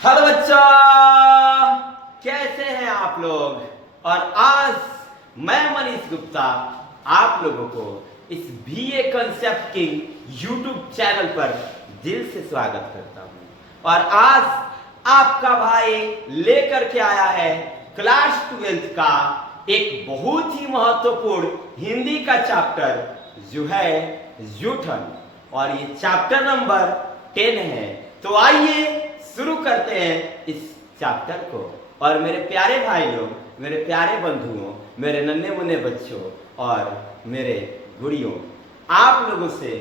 Hello बच्चा, कैसे हैं आप लोग। और आज मैं मनीष गुप्ता आप लोगों को इस BA concept king YouTube channel पर दिल से स्वागत करता हूं। और आज आपका भाई लेकर के आया है क्लास 12th का एक बहुत ही महत्वपूर्ण हिंदी का चैप्टर जो है यूटर्न, और ये चैप्टर नंबर 10 है। तो आइए शुरू करते हैं इस चैप्टर को। और मेरे प्यारे भाई लोग, मेरे प्यारे बंधुओं, मेरे नन्हे मुन्ने बच्चों और मेरे गुड़ियों, आप लोगों से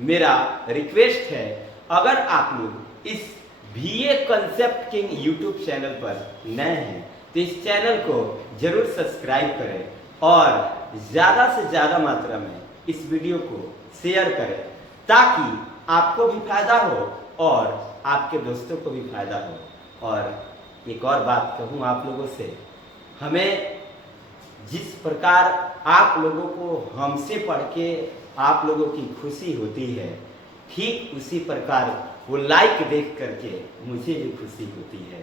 मेरा रिक्वेस्ट है, अगर आप लोग इस BA concept king YouTube channel पर नए हैं तो इस चैनल को जरूर सब्सक्राइब करें और ज़्यादा से ज़्यादा मात्रा में इस वीडियो को शेयर करें, ताकि आपको भी फायदा हो और आपके दोस्तों को भी फायदा हो। और एक और बात कहूँ आप लोगों से, हमें जिस प्रकार आप लोगों को हमसे पढ़ के आप लोगों की खुशी होती है, ठीक उसी प्रकार वो लाइक देख करके मुझे भी खुशी होती है।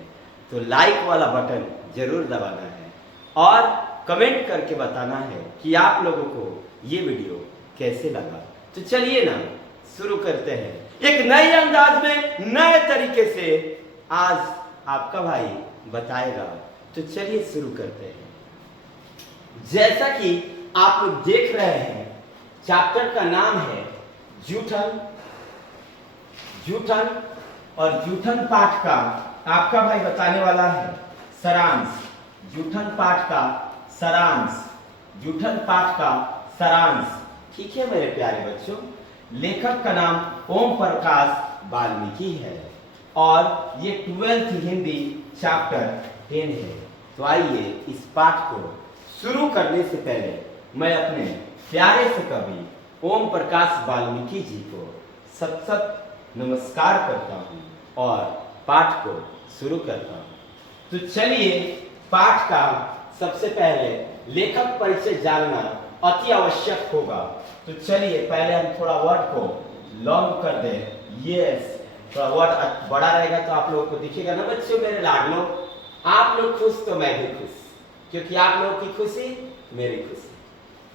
तो लाइक वाला बटन जरूर दबाना है और कमेंट करके बताना है कि आप लोगों को ये वीडियो कैसे लगा। तो चलिए ना शुरू करते हैं एक नए अंदाज में, नए तरीके से आज आपका भाई बताएगा। तो चलिए शुरू करते हैं। जैसा कि आप लोग देख रहे हैं, चैप्टर का नाम है यूटर्न। यूटर्न और यूटर्न पाठ का आपका भाई बताने वाला है सारांश। यूटर्न पाठ का सारांश, यूटर्न पाठ का सारांश। ठीक है मेरे प्यारे बच्चों, लेखक का नाम ओम प्रकाश वाल्मीकि है और ये 12th हिंदी चैप्टर 10 है। तो आइए इस पाठ को शुरू करने से पहले मैं अपने प्यारे से कवि ओम प्रकाश वाल्मीकि जी को सत सत नमस्कार करता हूँ और पाठ को शुरू करता हूँ। तो चलिए पाठ का सबसे पहले लेखक परिचय जानना अति आवश्यक होगा। तो चलिए पहले हम थोड़ा वर्ड को लॉन्ग कर दें। यस, थोड़ा वर्ड बड़ा रहेगा तो आप लोगों को दिखेगा ना बच्चों मेरे लाडलो। आप लोग खुश तो मैं भी खुश, क्योंकि आप लोगों की खुशी मेरी खुशी।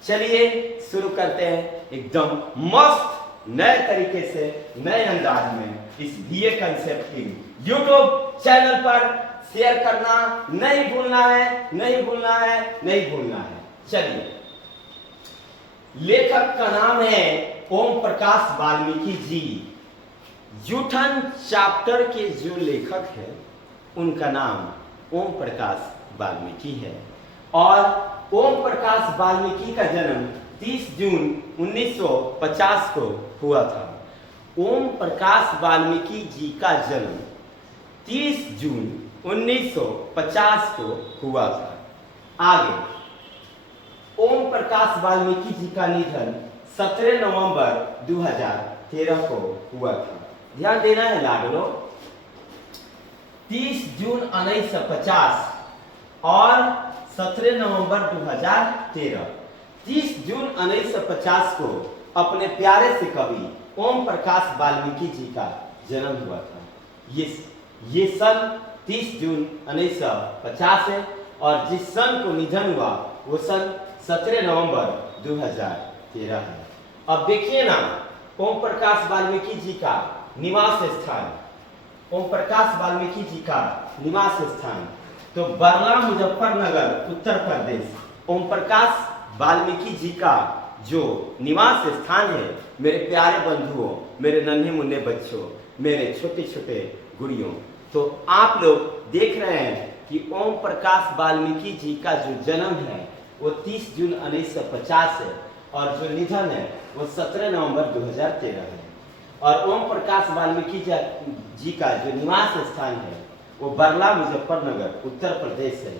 चलिए शुरू करते हैं एकदम मस्त नए तरीके से, नए अंदाज में इस BA concept king YouTube channel पर शेयर करना नहीं भूलना है, नहीं भूलना है, नहीं भूलना है। चलिए, लेखक का नाम है ओम प्रकाश वाल्मीकि जी। यूटर्न चैप्टर के जो लेखक है उनका नाम ओम प्रकाश वाल्मीकि है। और ओम प्रकाश वाल्मीकि का जन्म 30 जून 1950 को हुआ था। ओम प्रकाश वाल्मीकि जी का जन्म 30 जून 1950 को हुआ था। आगे, ओम प्रकाश वाल्मीकि जी का निधन 17 नवंबर 2013 को हुआ था। ध्यान देना है लाडलो, 30 जून 1950 और 17 नवंबर 2013। 30 जून 1950 को अपने प्यारे से कवि ओम प्रकाश वाल्मीकि जी का जन्म हुआ था। ये सन 30 जून 1950 है और जिस सन को निधन हुआ वो सन 17 नवंबर 2013 है। अब देखिए ना, ओम प्रकाश वाल्मीकि जी का निवास स्थान, ओम प्रकाश वाल्मीकि जी का निवास स्थान तो बरला मुजफ्फरनगर उत्तर प्रदेश। ओम प्रकाश वाल्मीकि जी का जो निवास स्थान है मेरे प्यारे बंधुओं, मेरे नन्हे मुन्ने बच्चों, मेरे छोटे छोटे गुड़ियों, तो आप लोग देख रहे हैं कि ओम प्रकाश वाल्मीकि जी का जो जन्म है वो 30 जून 1950 है और जो निधन है वो 17 नवंबर 2013 है। और ओम प्रकाश वाल्मीकि जी का जो निवास स्थान है वो बरला मुजफ्फरनगर उत्तर प्रदेश है।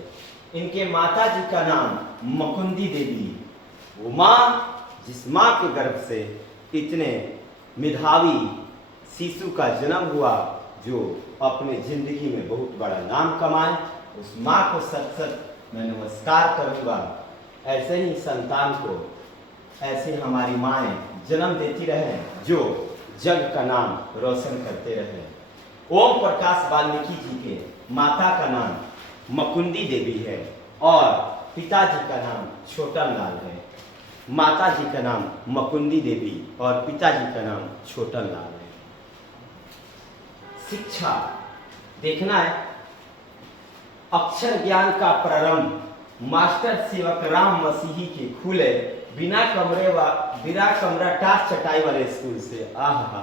इनके माता जी का नाम मुकुंदी देवी। वो माँ जिस माँ के गर्भ से इतने मेधावी शिशु का जन्म हुआ जो अपने जिंदगी में बहुत बड़ा नाम कमाए, उस माँ को सत सत मैं नमस्कार करूँगा। ऐसे ही संतान को, ऐसे हमारी माएँ जन्म देती रहे जो जग का नाम रोशन करते रहे। ओम प्रकाश वाल्मीकि जी के माता का नाम मकुंदी देवी है और पिताजी का नाम छोटन लाल है। माता जी का नाम मकुंदी देवी और पिताजी का नाम छोटन लाल है। शिक्षा देखना है, अक्षर ज्ञान का प्रारंभ मास्टर सेवक राम मसीही के खुले बिना कमरा टाट चटाई वाले स्कूल से। आहा,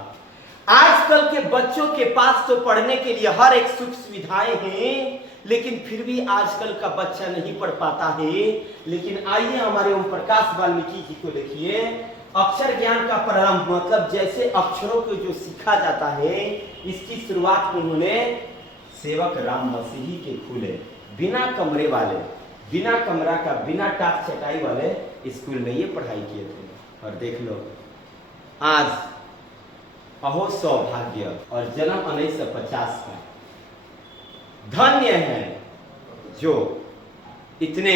आजकल के बच्चों के पास तो पढ़ने के लिए हर एक सुख सुविधाएं हैं, लेकिन फिर भी आजकल का बच्चा नहीं पढ़ पाता है। लेकिन आइए हमारे ओम प्रकाश वाल्मीकि जी को देखिए। अक्षर ज्ञान का प्रारंभ मतलब जैसे अक्षरों को जो सीखा जाता है, इसकी शुरुआत उन्होंने सेवक राम मसीही के खुले बिना कमरे वाले, बिना कमरा का, बिना टाट चटाई वाले स्कूल में ये पढ़ाई किए थे। और देख लो आज अहो सौभाग्य और जन्म 1950 का। धन्य है जो इतने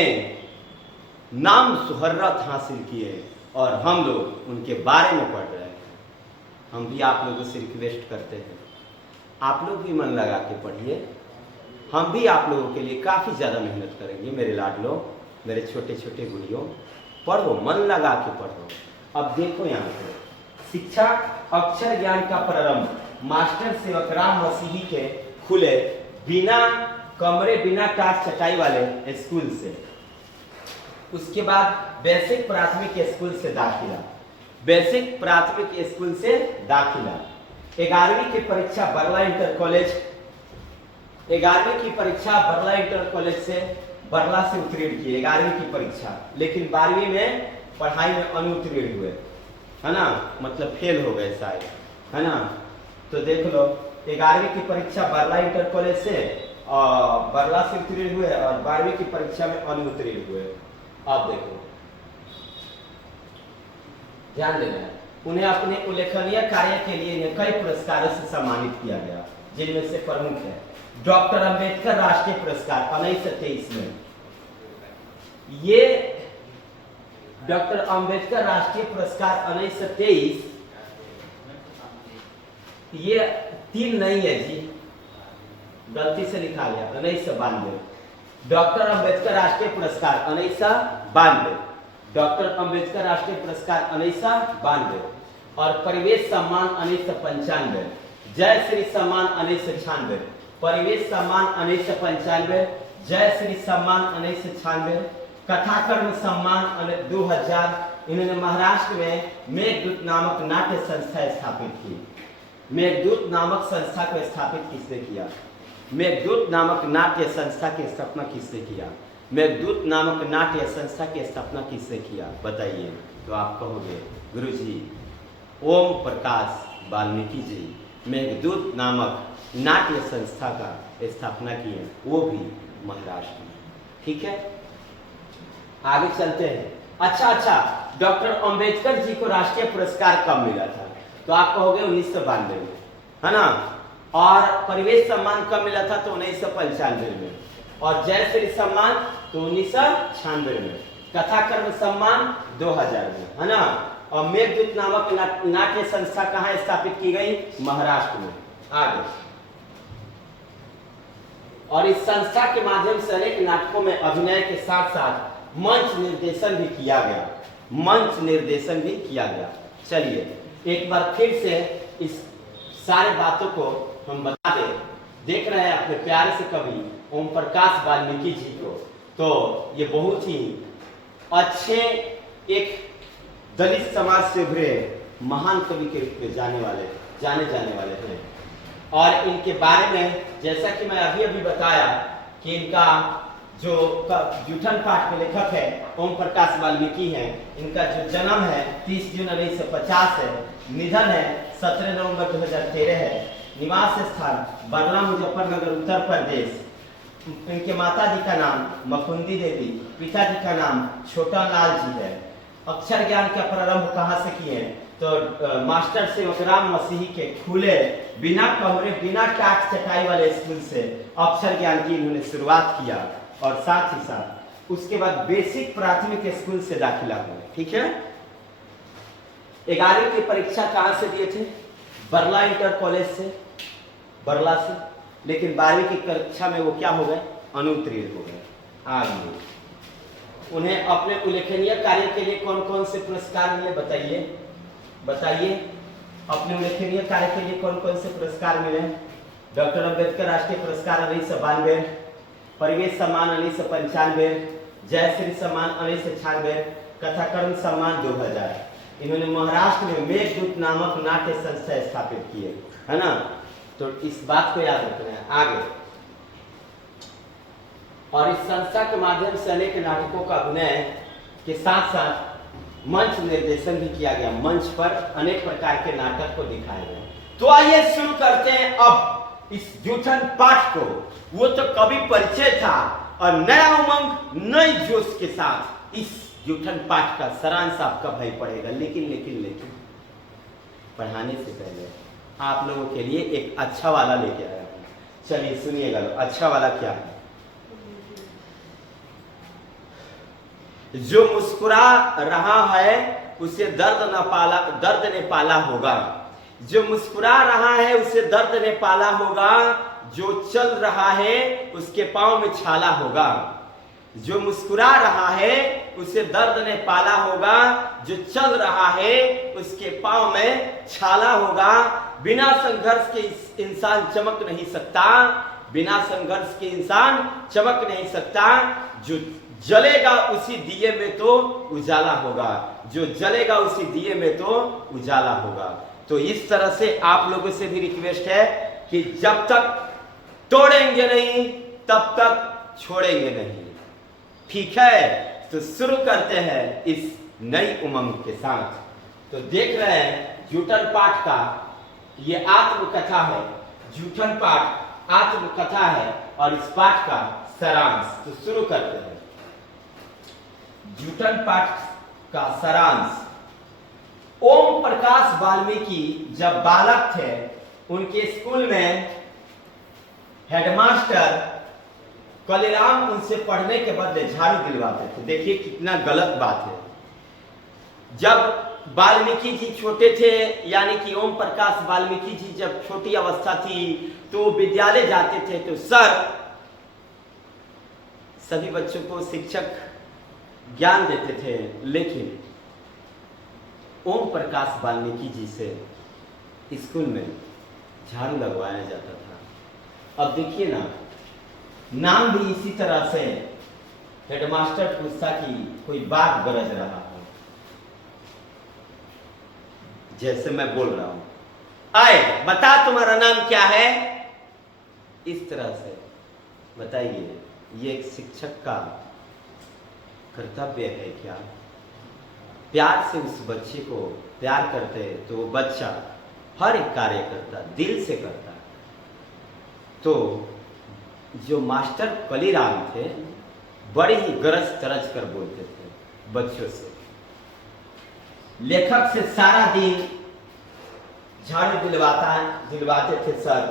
नाम सुहर्रत हासिल किए और हम लोग उनके बारे में पढ़ रहे हैं। हम भी आप लोगों से रिक्वेस्ट करते हैं, आप लोग भी मन लगा के पढ़िए। हम भी आप लोगों के लिए काफ़ी ज़्यादा मेहनत करेंगे। मेरे लाडलो, मेरे छोटे छोटे गुड़ियों, पढ़ो, मन लगा के पढ़ो। अब देखो यहाँ पे शिक्षा अक्षर ज्ञान का प्रारंभ मास्टर सेवक राम मसीही के खुले बिना कमरे, बिना टाट चटाई वाले स्कूल से। उसके बाद बेसिक प्राथमिक स्कूल से दाखिला, बेसिक प्राथमिक स्कूल से दाखिला। 11वीं की परीक्षा बरला इंटर कॉलेज, 11वीं की परीक्षा बरला इंटर कॉलेज से बरला से उत्तीर्ण किए 11वीं की परीक्षा, लेकिन 12वीं में पढ़ाई में अनुत्तीर्ण हुए, है ना, मतलब फेल हो गए शायद, है ना। तो देख लो 11वीं की परीक्षा बरला इंटर कॉलेज से और बरला से उत्तीर्ण हुए और 12वीं की परीक्षा में अनुत्तीर्ण हुए। आप देखो, ध्यान देना है, उन्हें अपने उल्लेखनीय कार्य के लिए इन्हें कई पुरस्कारों से सम्मानित किया गया, जिनमें से प्रमुख है डॉक्टर अंबेडकर राष्ट्रीय पुरस्कार 1923 में। ये डॉक्टर अंबेडकर राष्ट्रीय पुरस्कार 1923, ये 3 नहीं है जी, गलती से लिखा गया 1992। डॉक्टर अंबेडकर राष्ट्रीय पुरस्कार 1992, डॉक्टर अंबेडकर राष्ट्रीय पुरस्कार 1992 और परिवेश सम्मान 1995, जय श्री सम्मान 1996, परिवेश सम्मान 1995, जय श्री सम्मान 1996, कथाकर्म सम्मान 2000। इन्होंने महाराष्ट्र में मेघदूत नामक नाट्य संस्था स्थापित की। मेघदूत नामक संस्था को स्थापित किसने किया? मेघदूत नामक नाट्य संस्था की स्थापना किसने किया? मेघदूत नामक नाट्य संस्था की स्थापना किसने किया? बताइए। तो आप कहोगे गुरुजी ओम प्रकाश वाल्मीकि जी मेघदूत नामक नाट्य संस्था का स्थापना की है, वो भी महाराष्ट्र में। ठीक है, आगे चलते हैं। अच्छा, डॉक्टर अंबेडकर जी को राष्ट्रीय पुरस्कार कब मिला था? तो आप कहोगे 1992 में, है ना। और परिवेश सम्मान कब मिला था? तो 1995 में। और जय श्री सम्मान तो 1996 में। कथाकर्म सम्मान 2000 में, है ना। और मेघदूत नामक नाट्य संस्था कहाँ स्थापित की गई? महाराष्ट्र में। आगे, और इस संस्था के माध्यम से अनेक नाटकों में अभिनय के साथ साथ मंच निर्देशन भी किया गया, मंच निर्देशन भी किया गया। चलिए एक बार फिर से इस सारे बातों को हम बता दें। देख रहे हैं अपने प्यारे से कवि ओम प्रकाश वाल्मीकि जी को, तो ये बहुत ही अच्छे एक दलित समाज से उभरे महान कवि के रूप में जाने जाने वाले हैं। और इनके बारे में जैसा कि मैं अभी बताया कि इनका जो जूठन पाठ के लेखक है ओम प्रकाश वाल्मीकि हैं। इनका जो जन्म है 30 जून 1950 है, निधन है 17 नवंबर 2013 है, निवास स्थान बरला मुजफ्फरनगर उत्तर प्रदेश। इनके माता जी का नाम मकुंदी देवी, पिताजी का नाम छोटा लाल जी है। अक्षर ज्ञान का प्रारंभ कहाँ से किए? तो मास्टर सेवक राम मसीही के खुले बिना कमरे, बिना टाट चटाई वाले स्कूल से अक्षर ज्ञान की इन्होंने शुरुआत किया। और साथ ही साथ उसके बाद बेसिक प्राथमिक स्कूल से दाखिला हुआ। ठीक है, 11वीं की परीक्षा कहाँ से दिए थे? बरला इंटर कॉलेज से। बरलासी, लेकिन 12वीं की कक्षा में वो क्या हो गए, अनुत्तीर्ण हो गए। आगे उन्हें अपने उल्लेखनीय कार्य के लिए कौन कौन से पुरस्कार मिले, बताइए बताइए। अपने उल्लेखनीय कार्य के लिए कौन कौन से पुरस्कार मिले? डॉक्टर अंबेडकर राष्ट्रीय पुरस्कार 1992, परिवेश सम्मान 1995, जयश्री सम्मान 1996, कथाकर्म सम्मान 2000। इन्होंने महाराष्ट्र में मेघदूत नामक नाट्य संस्था स्थापित की है ना, तो इस बात को याद रखना है आगे। और इस संस्था के माध्यम से अनेक नाटकों का अभिनय के साथ साथ मंच निर्देशन भी किया गया, मंच पर अनेक प्रकार के नाटक को दिखाए गए। तो आइए शुरू करते हैं अब इस जूठन पाठ को। वो तो कभी परिचय था और नया उमंग नई जोश के साथ इस जूठन पाठ का सारांश आपका भाई पढ़ेगा। लेकिन पढ़ाने से पहले आप लोगों के लिए एक अच्छा वाला लेके आया हूं। चलिए सुनिएगा, अच्छा वाला क्या है। जो मुस्कुरा रहा है उसे दर्द ने पाला होगा। जो मुस्कुरा रहा है उसे दर्द ने पाला होगा। जो चल रहा है उसके पांव में छाला होगा। जो मुस्कुरा रहा है उसे दर्द ने पाला होगा। जो चल रहा है उसके पांव में छाला होगा। बिना संघर्ष के इंसान चमक नहीं सकता। बिना संघर्ष के इंसान चमक नहीं सकता। जो जलेगा उसी दिए में तो उजाला होगा। जो जलेगा उसी दिए में तो उजाला होगा। तो इस तरह से आप लोगों से भी रिक्वेस्ट है कि जब तक तोड़ेंगे नहीं तब तक छोड़ेंगे नहीं, ठीक है? तो शुरू करते हैं इस नई उमंग के साथ। तो देख रहे हैं जूठन पाठ का ये आत्मकथा है। जूठन पाठ आत्मकथा है और इस पाठ का सारांश। तो शुरू करते हैं जूठन पाठ का सारांश। ओम प्रकाश वाल्मीकि जब बालक थे उनके स्कूल में हेडमास्टर कलीराम उनसे पढ़ने के बदले झाड़ू दिलवाते थे। देखिए कितना गलत बात है। जब वाल्मीकि जी छोटे थे, यानी कि ओम प्रकाश वाल्मीकि जी जब छोटी अवस्था थी तो विद्यालय जाते थे, तो सर सभी बच्चों को शिक्षक ज्ञान देते थे, लेकिन ओम प्रकाश वाल्मीकि जी से स्कूल में झाड़ू लगवाया जाता था। अब देखिए ना, नाम भी इसी तरह से हेडमास्टर पूछता कि कोई बात गरज रहा हो, जैसे मैं बोल रहा हूं, आए बता तुम्हारा नाम क्या है, इस तरह से बताइए। ये एक शिक्षक का कर्तव्य है क्या? प्यार से उस बच्चे को प्यार करते तो वो बच्चा हर एक कार्य करता, दिल से करता। तो जो मास्टर कलीराम थे बड़े ही गरज तरज कर बोलते थे बच्चों से। लेखक से सारा दिन झाड़ू दिलवाते थे सर।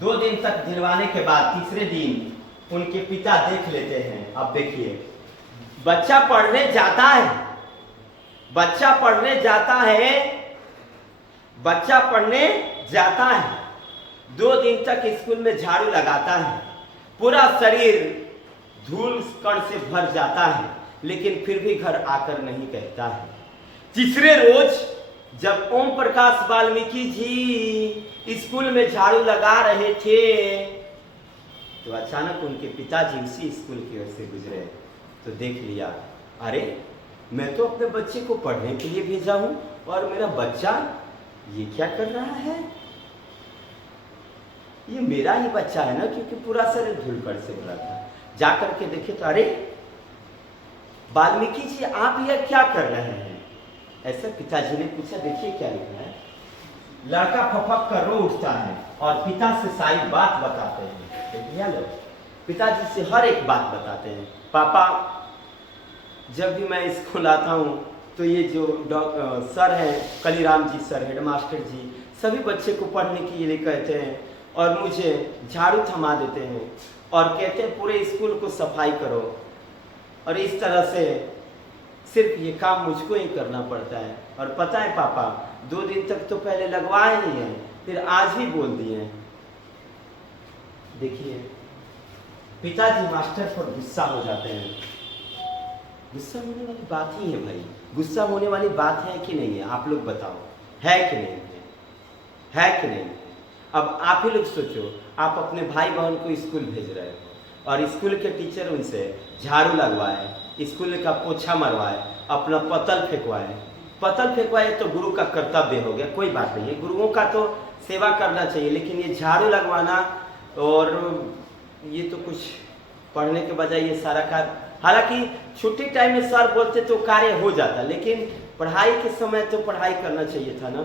2 दिन तक दिलवाने के बाद तीसरे दिन उनके पिता देख लेते हैं। अब देखिए, बच्चा पढ़ने जाता है, बच्चा पढ़ने जाता है, बच्चा पढ़ने जाता है, 2 दिन तक स्कूल में झाड़ू लगाता है, पूरा शरीर धूल कण से भर जाता है, लेकिन फिर भी घर आकर नहीं कहता है। तीसरे रोज जब ओम प्रकाश वाल्मीकि जी स्कूल में झाड़ू लगा रहे थे तो अचानक उनके पिताजी उसी स्कूल की ओर से गुजरे। तो देख लिया, अरे मैं तो अपने बच्चे को पढ़ने के लिए भेजा हूं और मेरा बच्चा ये क्या कर रहा है? ये मेरा ही बच्चा है ना, क्योंकि पूरा शरीर धूलकण से भरा था। जाकर के देखे तो अरे वाल्मीकि जी आप यह क्या कर रहे हैं? ऐसा पिताजी ने पूछा। देखिए क्या लिखा है। लड़का फपक कर रो उठता है और पिता से सारी बात बताते हैं। देखिए लोग पिताजी से हर एक बात बताते हैं। पापा जब भी मैं स्कूल आता हूँ तो ये जो सर हैं कलीराम जी सर, हेडमास्टर जी, सभी बच्चे को पढ़ने के लिए कहते हैं और मुझे झाड़ू थमा देते हैं और कहते हैं पूरे स्कूल को सफाई करो। और इस तरह से सिर्फ ये काम मुझको ही करना पड़ता है। और पता है पापा 2 दिन तक तो पहले लगवाए ही हैं, फिर आज भी बोल दिए हैं। देखिए, पिताजी मास्टर पर गुस्सा हो जाते हैं। गुस्सा होने वाली बात ही है भाई, गुस्सा होने वाली बात है कि नहीं है, आप लोग बताओ, है कि नहीं है कि नहीं है? अब आप ही लोग सोचो, आप अपने भाई बहन को स्कूल भेज रहे हो और स्कूल के टीचर उनसे झाड़ू लगवाए, स्कूल का पोछा मरवाए, अपना पतल फेंकवाए। पतल फेंकवाए तो गुरु का कर्तव्य हो गया, कोई बात नहीं है, गुरुओं का तो सेवा करना चाहिए, लेकिन ये झाड़ू लगवाना और ये तो कुछ पढ़ने के बजाय ये सारा कार्य, हालांकि छुट्टी टाइम में सर बोलते तो कार्य हो जाता, लेकिन पढ़ाई के समय तो पढ़ाई करना चाहिए था ना।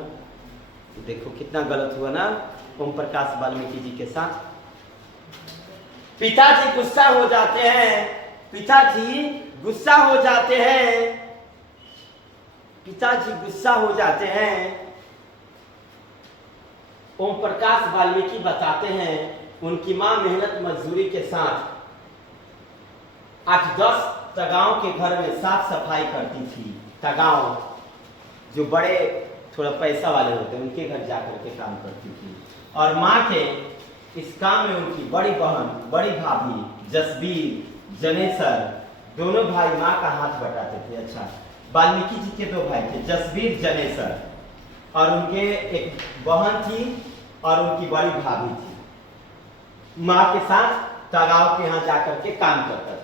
तो देखो कितना गलत हुआ ना ओम प्रकाश वाल्मीकि जी के साथ। पिताजी गुस्सा हो जाते हैं, पिताजी गुस्सा हो जाते हैं, पिताजी गुस्सा हो जाते हैं। ओम प्रकाश वाल्मीकि बताते हैं उनकी मां मेहनत मजदूरी के साथ 8-10 तगांव के घर में साफ सफाई करती थी। तगांव जो बड़े थोड़ा पैसा वाले होते हैं उनके घर जाकर के काम करती थी, और माँ के इस काम में उनकी बड़ी बहन, बड़ी भाभी जसबीर, जनेसर दोनों भाई माँ का हाथ बटाते थे। अच्छा, वाल्मीकि जी के 2 भाई थे, जसबीर, जनेसर, और उनके एक बहन थी और उनकी बड़ी भाभी थी। माँ के साथ तगांव के यहाँ जाकर के काम करता था।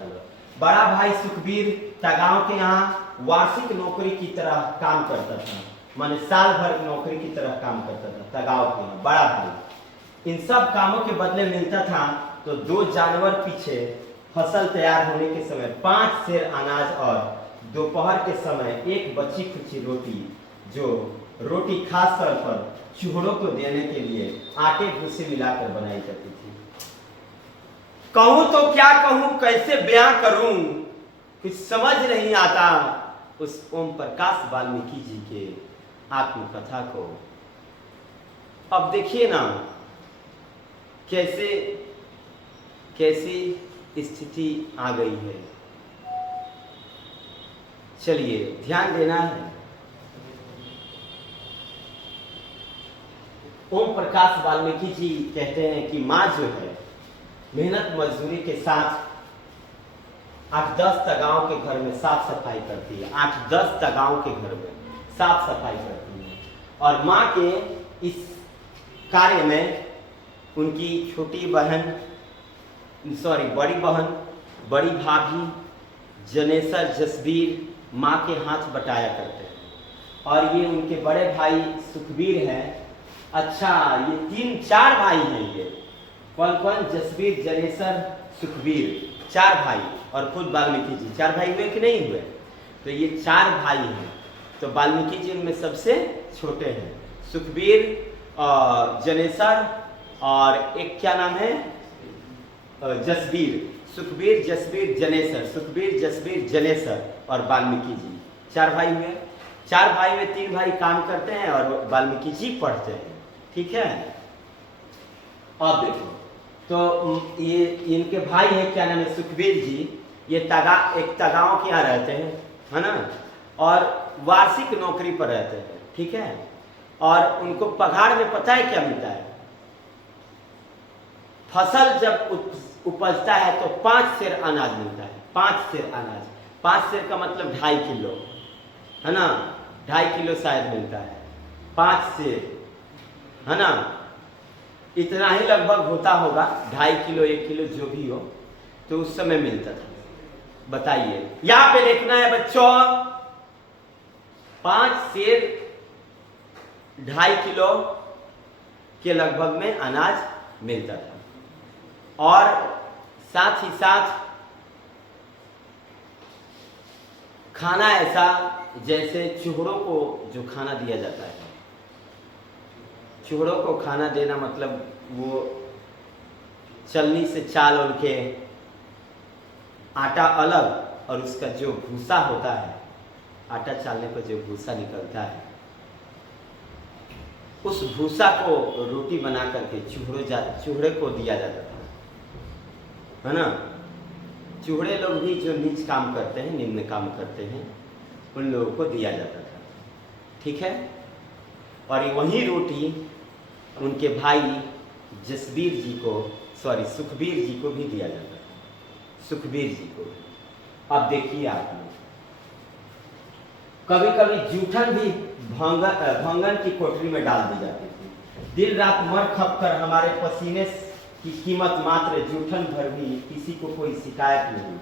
बड़ा भाई सुखबीर तगांव के यहाँ वार्षिक नौकरी की तरह काम करता था, माने साल भर नौकरी की तरह काम करता था तगांव के यहाँ बड़ा भाई। इन सब कामों के बदले मिलता था तो 2 जानवर पीछे, फसल तैयार होने के समय 5 सेर अनाज, और दोपहर के समय 1 बची खुची रोटी, जो रोटी खास तौर पर चूहों को देने के लिए आटे भूसे मिलाकर बनाई जाती थी। कहूं तो क्या कहूं, कैसे बयां करूं, कुछ समझ नहीं आता उस ओम प्रकाश वाल्मीकि जी के आत्मकथा को। अब देखिए ना कैसी स्थिति आ गई है। चलिए ध्यान देना है। ओम प्रकाश वाल्मीकि जी कहते हैं कि माँ जो है मेहनत मजदूरी के साथ 8-10 तगांव के घर में साफ सफाई करती है, 8-10 तगांव के घर में साफ सफाई करती है, और माँ के इस कार्य में उनकी छोटी बहन, बड़ी बहन, बड़ी भाभी, जनेसर, जसबीर माँ के हाथ बटाया करते हैं, और ये उनके बड़े भाई सुखबीर हैं। अच्छा, ये 3-4 भाई हैं, ये कौन कौन, जसबीर, जनेसर, सुखबीर, 4 भाई, और खुद वाल्मीकि जी। 4 भाई हुए कि नहीं हुए? तो ये 4 भाई हैं, तो वाल्मीकि जी उनमें सबसे छोटे हैं। सुखबीर, जनेसर, और एक क्या नाम है, जसबीर। सुखबीर, जसबीर, जनेसर, सुखबीर, जसबीर, जनेसर और वाल्मीकि जी, 4 भाई हुए। 4 भाई में 3 भाई काम करते हैं और वाल्मीकि जी पढ़ते हैं। ठीक है, अब देखो, तो ये इनके भाई है, क्या नाम है, सुखबीर जी, ये एक तगांव के यहाँ रहते हैं, है ना, और वार्षिक नौकरी पर रहते हैं। ठीक है, और उनको पगार में पता है क्या मिलता है? फसल जब उपजता है तो 5 सेर अनाज मिलता है। 5 सेर अनाज, 5 सेर का मतलब 2.5 किलो, है ना, 2.5 किलो शायद मिलता है, 5 सेर, है ना, इतना ही लगभग होता होगा, 2.5 किलो 1 किलो जो भी हो, तो उस समय मिलता था। बताइए, यहां पे देखना है बच्चों, 5 सेर 2.5 किलो के लगभग में अनाज मिलता था, और साथ ही साथ खाना ऐसा जैसे चूहों को जो खाना दिया जाता है, चूहों को खाना देना मतलब वो चलनी से चाल उड़ के आटा अलग, और उसका जो भूसा होता है, आटा चालने पर जो भूसा निकलता है, उस भूसा को रोटी बना करके चूहे को दिया जाता था, है ना। चूहे लोग भी जो नीच काम करते हैं, निम्न काम करते हैं, उन लोगों को दिया जाता था। ठीक है, और वही रोटी उनके भाई जसबीर जी को सॉरी सुखबीर जी को भी दिया जाता था, सुखबीर जी को। अब देखिए आप लोग, कभी कभी जूठन भी भंगन की कोठरी में डाल दी जाती थी। दिन रात मर खप कर हमारे पसीने की कीमत मात्र जूठन भर भी, किसी को कोई शिकायत नहीं।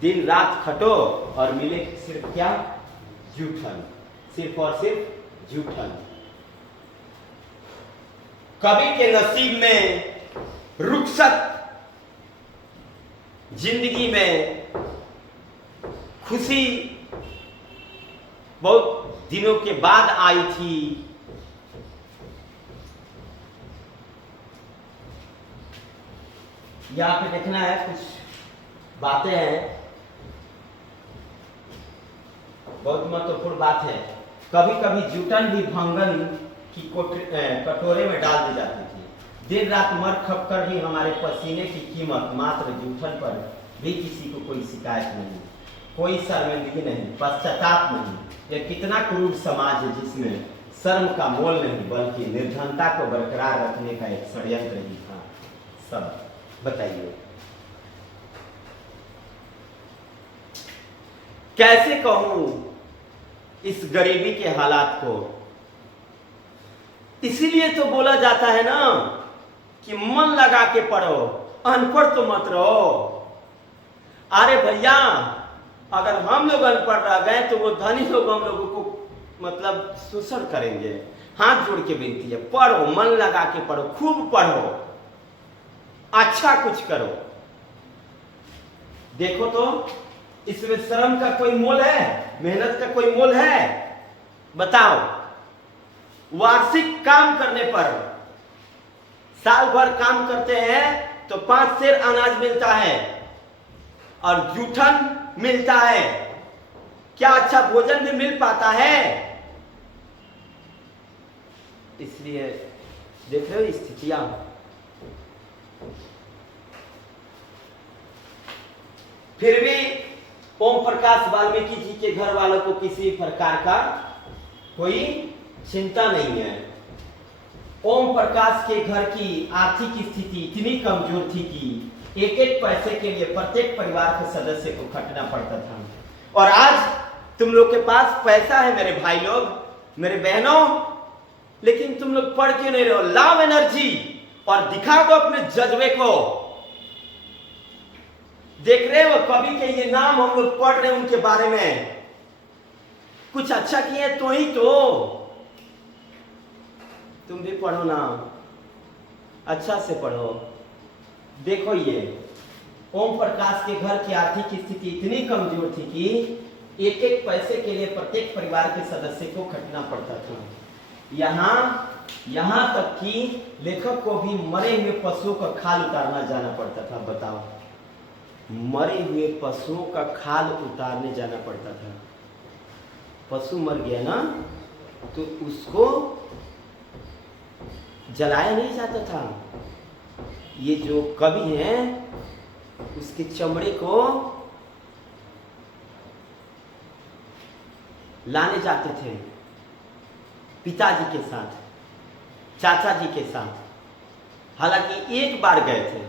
दिन रात खटो और मिले सिर्फ क्या? जूठन, सिर्फ और सिर्फ जूठन। कभी के नसीब में रुखसत जिंदगी में खुशी बहुत दिनों के बाद आई थी। यहां पे देखना है, कुछ बातें हैं, बहुत महत्वपूर्ण बात है। कभी कभी जूठन भी भंगन की कटोरे में डाल दी जाती थी। दिन रात मर खप कर भी हमारे पसीने की कीमत मात्र जूठन पर भी, किसी को कोई शिकायत नहीं, कोई शर्मिंदगी नहीं, पश्चाताप नहीं। यह कितना क्रूर समाज है जिसमें शर्म का मोल नहीं बल्कि निर्धनता को बरकरार रखने का एक षड्यंत्र ही था सब। बताइए कैसे कहूं इस गरीबी के हालात को। इसीलिए तो बोला जाता है ना कि मन लगा के पढ़ो, अनपढ़ तो मत रहो। अरे भैया, अगर हम लोग अनपढ़ रह गए तो वो धनी लोग हम लोगों को मतलब शोषण करेंगे। हाथ जोड़ के विनती है, पढ़ो, मन लगा के पढ़ो, खूब पढ़ो, अच्छा कुछ करो। देखो तो इसमें श्रम का कोई मोल है? मेहनत का कोई मोल है? बताओ। वार्षिक काम करने पर, साल भर काम करते हैं तो 5 सेर अनाज मिलता है और जूठन मिलता है। क्या अच्छा भोजन भी मिल पाता है? इसलिए देख रहे हो स्थितियां। फिर भी ओम प्रकाश वाल्मीकि जी के घर वालों को किसी प्रकार का कोई चिंता नहीं है। ओम प्रकाश के घर की आर्थिक स्थिति इतनी कमजोर थी कि एक एक पैसे के लिए प्रत्येक परिवार के सदस्य को खटना पड़ता था। और आज तुम लोग के पास पैसा है मेरे भाई लोग, मेरे बहनों, लेकिन तुम लोग पढ़ क्यों नहीं रहे हो? लाओ एनर्जी और दिखा दो अपने जज्बे को। देख रहे हो कवि के ये नाम हम लोग पढ़ रहे हैं, उनके बारे में कुछ अच्छा किए तो ही तो। तुम भी पढ़ो ना, अच्छा से पढ़ो। देखो ये ओम प्रकाश के घर की आर्थिक स्थिति इतनी कमजोर थी कि एक एक पैसे के लिए प्रत्येक परिवार के सदस्य को खटना पड़ता था। यहां तक कि लेखक को भी मरे हुए पशुओं का खाल उतारना जाना पड़ता था। बताओ, मरे हुए पशुओं का खाल उतारने जाना पड़ता था। पशु मर गया ना तो उसको जलाया नहीं जाता था। ये जो कवि हैं उसके चमड़े को लाने जाते थे पिताजी के साथ, चाचा जी के साथ। हालांकि एक बार गए थे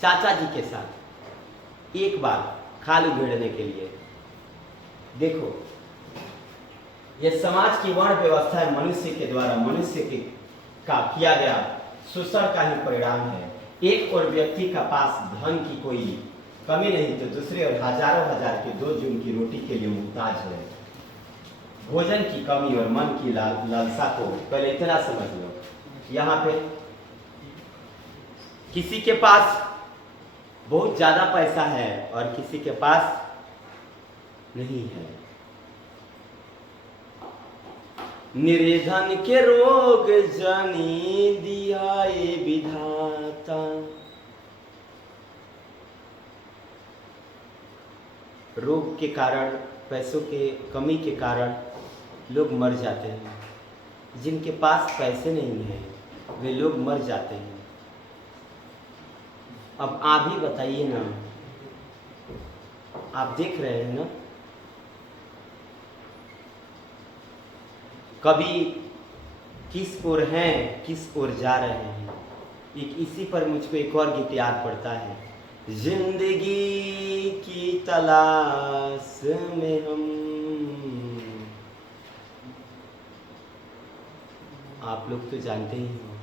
चाचा जी के साथ, एक बार खाल उधेड़ने के लिए। देखो यह समाज की वर्ण व्यवस्था है, मनुष्य के द्वारा मनुष्य के का किया गया शोषण का ही परिणाम है। एक और व्यक्ति का पास धन की कोई कमी नहीं तो दूसरे और हजारों हजार के 2 जून की रोटी के लिए मुहताज है। भोजन की कमी और मन की लालसा को पहले इतना समझ लो। यहाँ पे किसी के पास बहुत ज्यादा पैसा है और किसी के पास नहीं है। निर्धन के रोग जानी दियाए विधाता। रोग के कारण, पैसों के कमी के कारण लोग मर जाते हैं। जिनके पास पैसे नहीं हैं वे लोग मर जाते हैं। अब आप ही बताइए ना, आप देख रहे हैं ना कभी किस ओर हैं, किस ओर जा रहे हैं। एक इसी पर मुझको एक और गीत याद पड़ता है, जिंदगी की तलाश में हम। आप लोग तो जानते ही हो,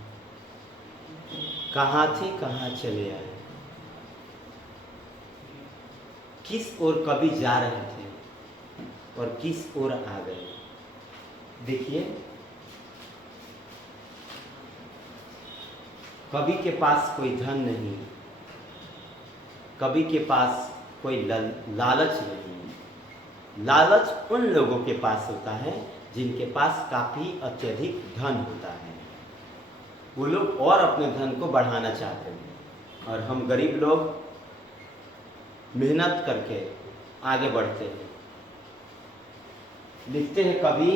कहाँ थे कहाँ चले आए, किस ओर कभी जा रहे थे और किस ओर आ गए। देखिए, कभी के पास कोई धन नहीं, कभी के पास कोई लालच नहीं। लालच उन लोगों के पास होता है जिनके पास काफी अत्यधिक धन होता है। वो लोग और अपने धन को बढ़ाना चाहते हैं और हम गरीब लोग मेहनत करके आगे बढ़ते हैं। लिखते हैं कभी,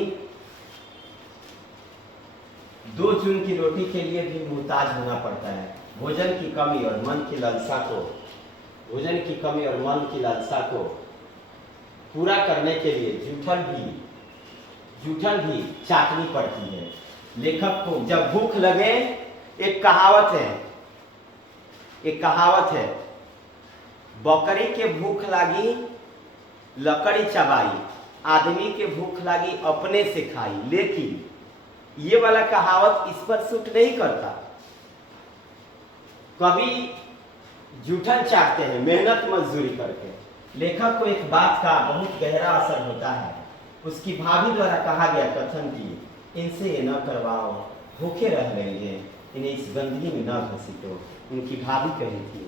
2 जून की रोटी के लिए भी मुहताज होना पड़ता है। भोजन की कमी और मन की लालसा को पूरा करने के लिए जूठन भी चाटनी पड़ती है। लेखक को जब भूख लगे, एक कहावत है, बकरी के भूख लागी लकड़ी चबाई, आदमी के भूख लागी अपने से खाई। लेकिन ये वाला कहावत इस पर सूट नहीं करता। कभी जूठन चाटते हैं मेहनत मजदूरी करके। लेखक को एक बात का बहुत गहरा असर होता है। उसकी भाभी द्वारा कहा गया कथन की, इनसे ये न करवाओ, भूखे रह लेंगे, इन्हें इस गंदगी में न घसीटो। उनकी भाभी कही थी।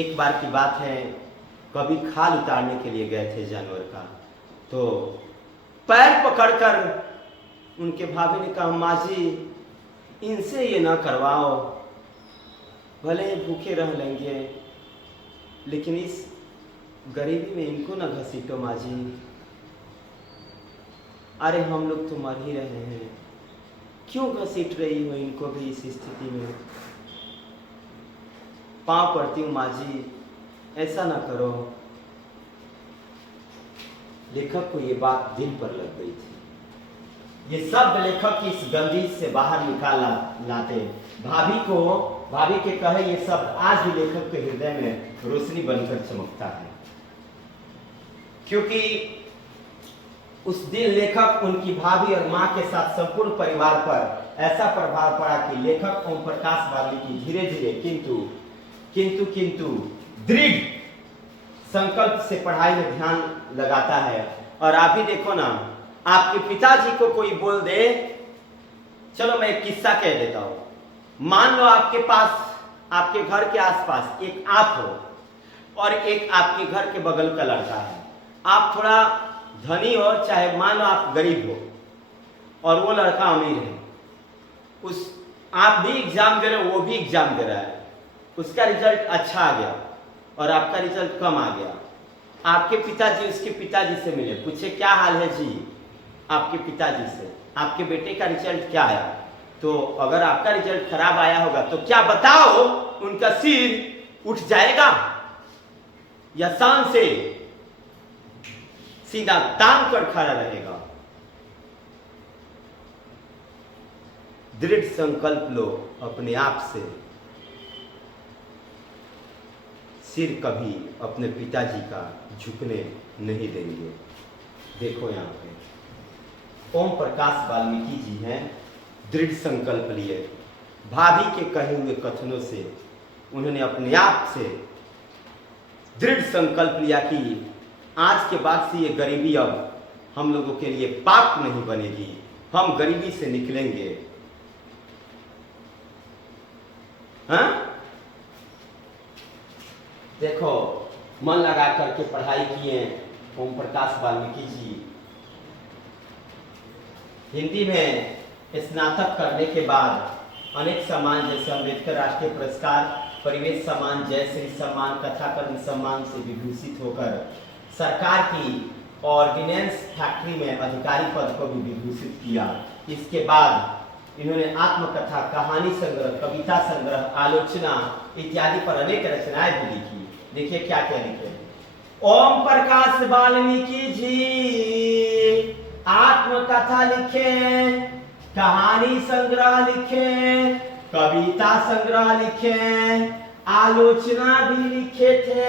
एक बार की बात है, कभी खाल उतारने के लिए गए थे जानवर का, तो पैर पकड़कर उनके भाभी ने कहा, माँ जी इनसे ये ना करवाओ, भले ही भूखे रह लेंगे लेकिन इस गरीबी में इनको ना घसीटो माँ जी। अरे हम लोग तो मर ही रहे हैं, क्यों घसीट रही हो इनको भी इस स्थिति में। पाँव पड़ती हूँ माँ जी, ऐसा ना करो। लेखक को ये बात दिल पर लग गई थी। ये सब लेखक की इस गंदी से बाहर निकाल लाते। भाभी के कहे ये सब आज भी लेखक के हृदय में रोशनी बनकर चमकता है, क्योंकि उस दिन लेखक उनकी भाभी और मां के साथ संपूर्ण परिवार पर ऐसा प्रभाव पड़ा कि लेखक ओम प्रकाश वाल्मीकि धीरे धीरे किंतु दृढ़ संकल्प से पढ़ाई में ध्यान लगाता है। और आप ही देखो ना, आपके पिताजी को कोई बोल दे, चलो मैं एक किस्सा कह देता हूं। मान लो आपके पास, आपके घर के आसपास एक आप हो और एक आपके घर के बगल का लड़का है। आप थोड़ा धनी हो, चाहे मान लो आप गरीब हो, और वो लड़का अमीर है। आप भी एग्जाम दे रहे हो, वो भी एग्जाम दे रहा है। उसका रिजल्ट अच्छा आ गया और आपका रिजल्ट कम आ गया। आपके पिताजी उसके पिताजी से मिले, पूछे क्या हाल है जी आपके पिताजी से, आपके बेटे का रिजल्ट क्या आया। तो अगर आपका रिजल्ट खराब आया होगा तो क्या बताओ, उनका सिर उठ जाएगा या शान से सीधा तान कर खड़ा रहेगा। दृढ़ संकल्प लो अपने आप से, सिर कभी अपने पिताजी का झुकने नहीं देंगे। देखो यहाँ पे ओम प्रकाश वाल्मीकि जी हैं, दृढ़ संकल्प लिए। भाभी के कहे हुए कथनों से उन्होंने अपने आप से दृढ़ संकल्प लिया कि आज के बाद से ये गरीबी अब हम लोगों के लिए पाप नहीं बनेगी, हम गरीबी से निकलेंगे। हाँ? देखो, मन लगा करके पढ़ाई किए ओम प्रकाश वाल्मीकि जी। हिंदी में स्नातक करने के बाद अनेक सम्मान जैसे अम्बेडकर राष्ट्रीय पुरस्कार, परिवेश सम्मान, जयश्री सम्मान, कथाकर्म सम्मान से विभूषित होकर सरकार की ऑर्डिनेंस फैक्ट्री में अधिकारी पद को भी विभूषित किया। इसके बाद इन्होंने आत्मकथा, कहानी संग्रह, कविता संग्रह, आलोचना इत्यादि पर अनेक रचनाएं भी लिखी। देखिए क्या क्या लिखे। ओम प्रकाश वाल्मीकि जी आत्मकथा लिखे, कहानी संग्रह लिखे, कविता संग्रह लिखे, आलोचना भी लिखे थे।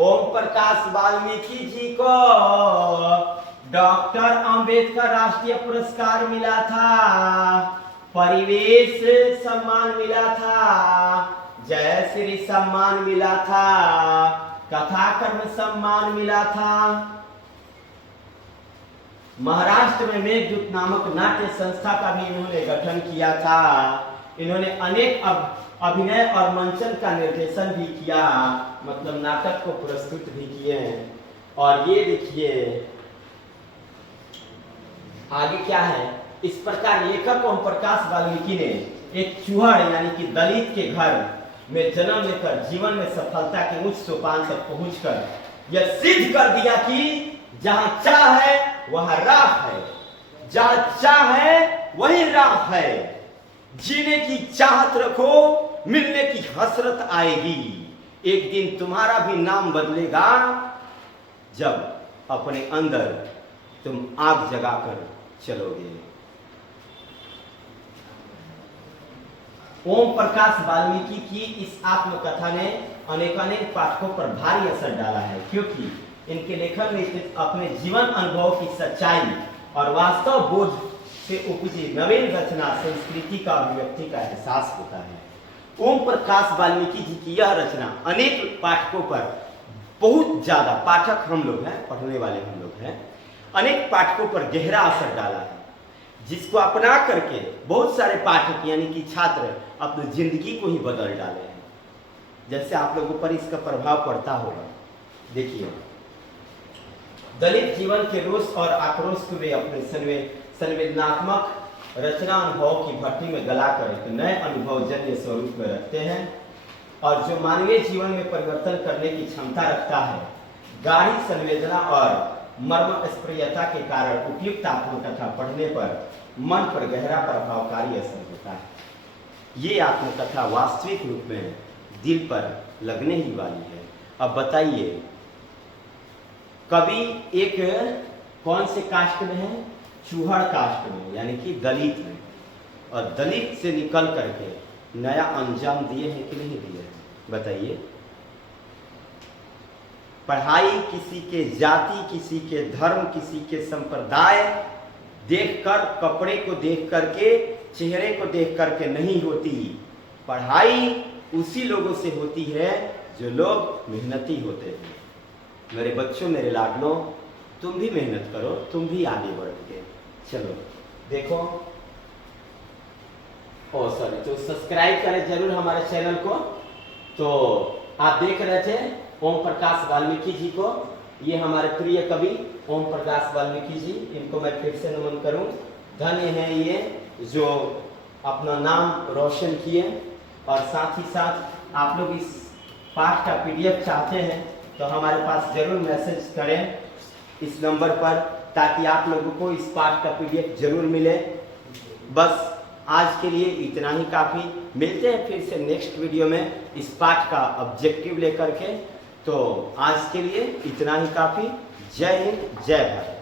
ओम प्रकाश वाल्मीकि जी को डॉक्टर अंबेडकर राष्ट्रीय पुरस्कार मिला था, परिवेश सम्मान मिला था, जय श्री सम्मान मिला था, कथाकर्म सम्मान मिला था। महाराष्ट्र में मेघदूत नामक नाट्य संस्था का भी इन्होंने गठन किया था। इन्होंने अनेक अभिनय और मंचन का निर्देशन भी किया, मतलब नाटक को प्रस्तुत भी किए। और ये देखिए आगे क्या है। इस प्रकार लेखक ओम प्रकाश वाल्मीकि ने एक चूहड़ यानी कि दलित के घर में जन्म लेकर जीवन में सफलता के उच्च सोपान तक पहुंचकर यह सिद्ध कर दिया कि जहां चाह है वहां राह है, जहां चाह है वही राह है। जीने की चाहत रखो, मिलने की हसरत आएगी। एक दिन तुम्हारा भी नाम बदलेगा जब अपने अंदर तुम आग जगाकर चलोगे। ओम प्रकाश वाल्मीकि की इस आत्मकथा ने अनेकानेक पाठकों पर भारी असर डाला है, क्योंकि इनके लेखन में अपने जीवन अनुभव की सच्चाई और वास्तव बोध से उपजी नवीन रचना संस्कृति का अभिव्यक्ति का एहसास होता है। ओम प्रकाश वाल्मीकि जी की यह रचना अनेक पाठकों पर, बहुत ज्यादा पाठक हम लोग हैं, पढ़ने वाले हम लोग हैं, अनेक पाठकों पर गहरा असर डाला है, जिसको अपना करके बहुत सारे पाठक यानी कि छात्र अपनी जिंदगी को ही बदल डाले हैं। जैसे आप लोगों पर इसका प्रभाव पड़ता होगा। देखिए, दलित जीवन के रोष और आक्रोश को वे अपने संवेदनात्मक रचना अनुभव की भट्टी में गलाकर एक नए अनुभव जन्य स्वरूप में रखते हैं, और जो मानवीय जीवन में परिवर्तन करने की क्षमता रखता है। गाढ़ी संवेदना और मर्मस्प्रियता के कारण उपयुक्त आत्मकथा पढ़ने पर मन पर गहरा प्रभावकारी असर होता है। ये आत्मकथा वास्तविक रूप में दिल पर लगने ही वाली है। अब बताइए, कवि एक कौन से कास्ट में है? चूहड़ कास्ट में, यानी कि दलित में, और दलित से निकल करके नया अंजाम दिए हैं कि नहीं दिए हैं? बताइए। पढ़ाई किसी के जाति, किसी के धर्म, किसी के संप्रदाय देखकर, कपड़े को देख करके, चेहरे को देख करके नहीं होती। पढ़ाई उसी लोगों से होती है जो लोग मेहनती होते हैं। मेरे बच्चों, मेरे लाडलों, तुम भी मेहनत करो, तुम भी आगे बढ़ के चलो। देखो, तो सब्सक्राइब करें जरूर हमारे चैनल को। तो आप देख रहे थे ओम प्रकाश वाल्मीकि जी को। ये हमारे प्रिय कवि ओम प्रकाश वाल्मीकि जी, इनको मैं फिर से नमन करूं। धन्य हैं ये जो अपना नाम रोशन किए। और साथ ही साथ आप लोग इस पाठ का PDF चाहते हैं तो हमारे पास जरूर मैसेज करें इस नंबर पर, ताकि आप लोगों को इस पाठ का PDF जरूर मिले। बस आज के लिए इतना ही काफ़ी। मिलते हैं फिर से नेक्स्ट वीडियो में इस पाठ का ऑब्जेक्टिव लेकर के। तो आज के लिए इतना ही काफ़ी। जय हिंद, जय भारत।